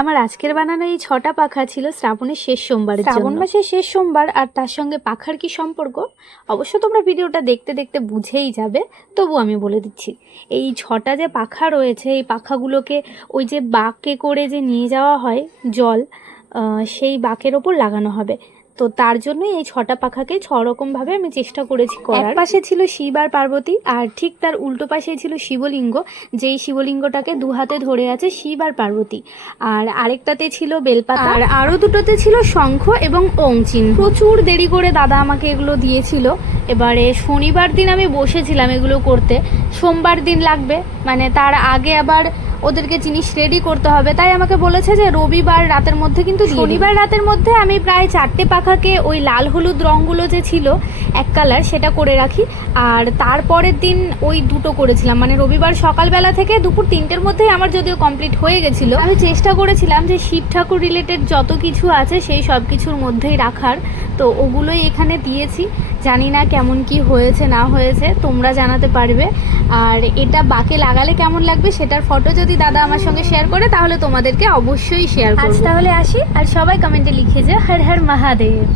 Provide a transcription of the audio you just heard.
আমার আজকের বানানো এই 6টা পাখা ছিল শ্রাবণের শেষ সোমবারের জন্য। শ্রাবণ মাসের শেষ সোমবার আর তার সঙ্গে পাখার কি সম্পর্ক অবশ্য তোমরা ভিডিওটা দেখতে দেখতে বুঝেই যাবে, তবু আমি বলে দিচ্ছি। এই 6টা যে পাখা রয়েছে এই পাখাগুলোকে ওই যে বাঁকে করে যে নিয়ে যাওয়া হয় জল, সেই বাঁকের ওপর লাগানো হবে। তো তার জন্যই এই 6টা পাখাকে 6 রকমভাবে আমি চেষ্টা করেছি করার। এক পাশে ছিল শিব আর পার্বতী, আর ঠিক তার উল্টো পাশে ছিল শিবলিঙ্গ, যেই শিবলিঙ্গটাকে দু হাতে ধরে আছে শিব আর পার্বতী। আর আরেকটাতে ছিল বেলপাতা, আর আরও দুটোতে ছিল শঙ্খ এবং ওং চিহ্ন। প্রচুর দেরি করে দাদা আমাকে এগুলো দিয়েছিল। এবারে শনিবার দিন আমি বসেছিলাম এগুলো করতে, সোমবার দিন লাগবে, মানে তার আগে আবার ওদেরকে জিনিস রেডি করতে হবে, তাই আমাকে বলেছে যে রবিবার রাতের মধ্যে কিন্তু শনিবার রাতের মধ্যে আমি প্রায় 4টে পাখাকে ওই লাল হলুদ রঙগুলো যে ছিল এক কালার সেটা করে রাখি। আর তারপরের দিন ওই দুটো করেছিলাম, মানে রবিবার সকালবেলা থেকে দুপুর 3টের মধ্যেই আমার যদিও কমপ্লিট হয়ে গেছিলো। আমি চেষ্টা করেছিলাম যে শিব ঠাকুর রিলেটেড যত কিছু আছে সেই সব কিছুর মধ্যেই রাখার, তো ওগুলোই এখানে দিয়েছি। জানি না কেমন কি হয়েছে না হয়েছে, তোমরা জানাতে পারবে। আর এটা বাঁকে লাগালে কেমন লাগবে সেটার ফটো যদি দাদা আমার সঙ্গে শেয়ার করে তাহলে তোমাদেরকে অবশ্যই শেয়ার করব। আজ তাহলে আসি, আর সবাই কমেন্টে লিখে যে হর হর মহাদেব।